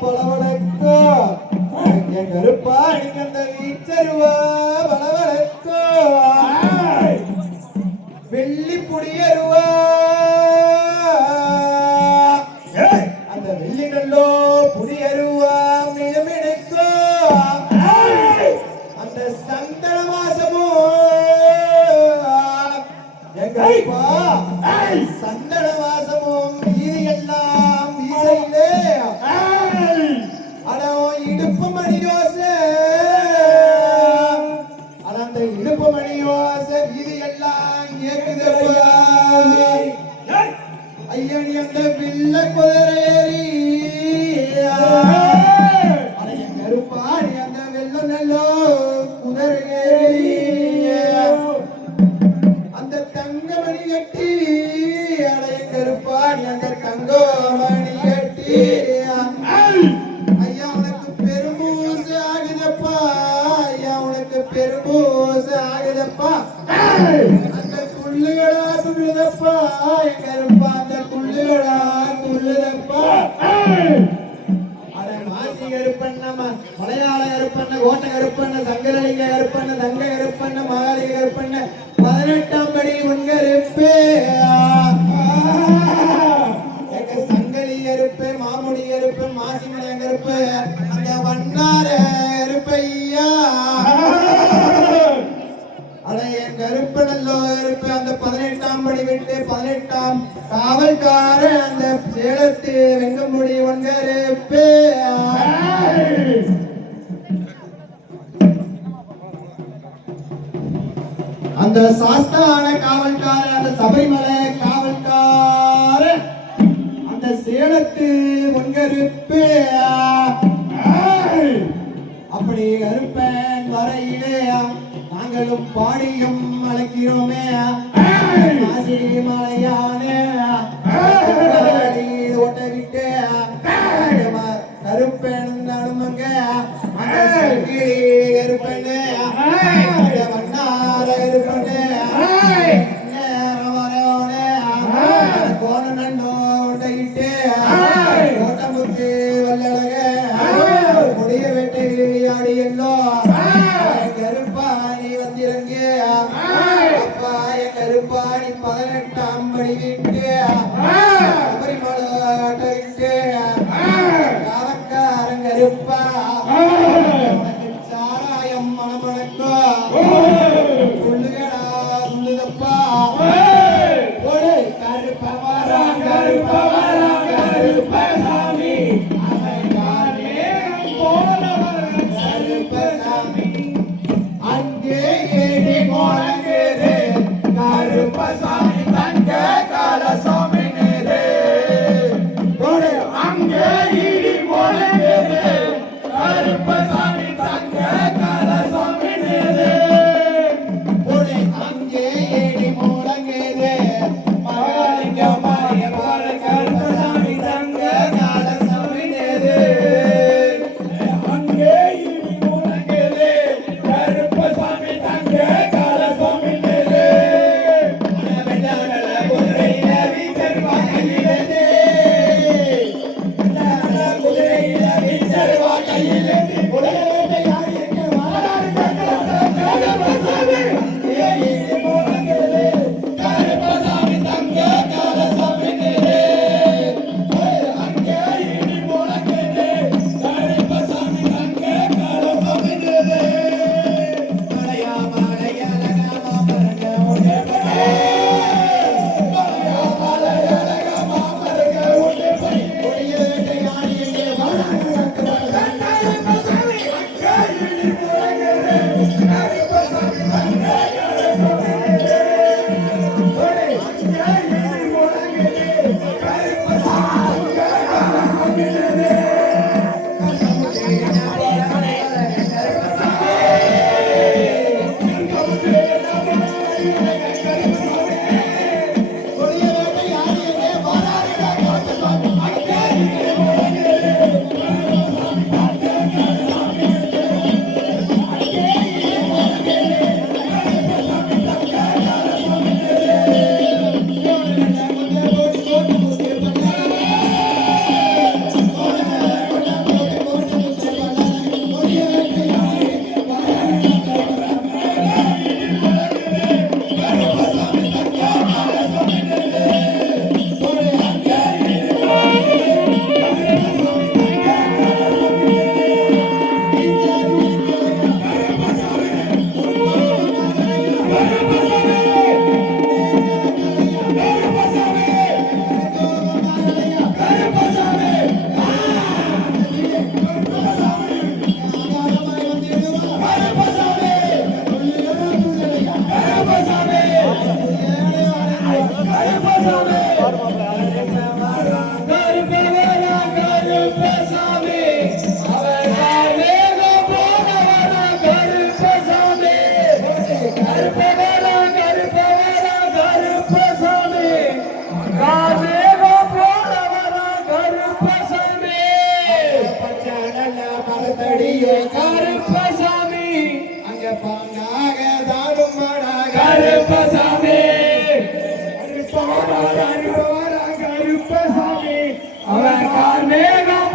பலவடக்கோ என் கருப்பா நீங்க அந்த வீச்சருவா அந்த தங்கமணி கட்டி. ஐயா உனக்கு பெருமூசு ஆகுதப்பா. ஐயா உனக்கு பெருமூசு ஆகுதப்பா. அந்த குள்ளுகளா துள்ளுதப்பா. கருப்பா அந்த குள்ளுகளா துள்ளுதப்பா. கருப்பண்ண மலையாள கருப்பண்ண கருப்பண்ண சங்கரலிங்க கருப்பண்ண தங்க கருப்பண்ண மகாலிக கருப்பண்ண பதினெட்டாம் படி உன் கருப்பே. அட இருப்பு அந்த பதினெட்டாம் படி விட்டு பதினெட்டாம் காவல்கார அந்த சேலத்து வெங்கமுடி ஒன்கருப்பு அந்த சாஸ்தான காவல்கார அந்த சபரிமலை காவல்கார அந்த சேலத்து ஒன்கருப்பு அப்படி கருப்பன் வரையிலேயா நாங்களும் பாடியும் அழைக்கிறோமே ஆசி மலையானே ஓட்ட விட்டு கருப்பன் நடுமங்க அந்த சங்கிலி வண்ணார கருப்பண்ணே பதினெட்டாம் মামলায় அவர் கார் மேகம்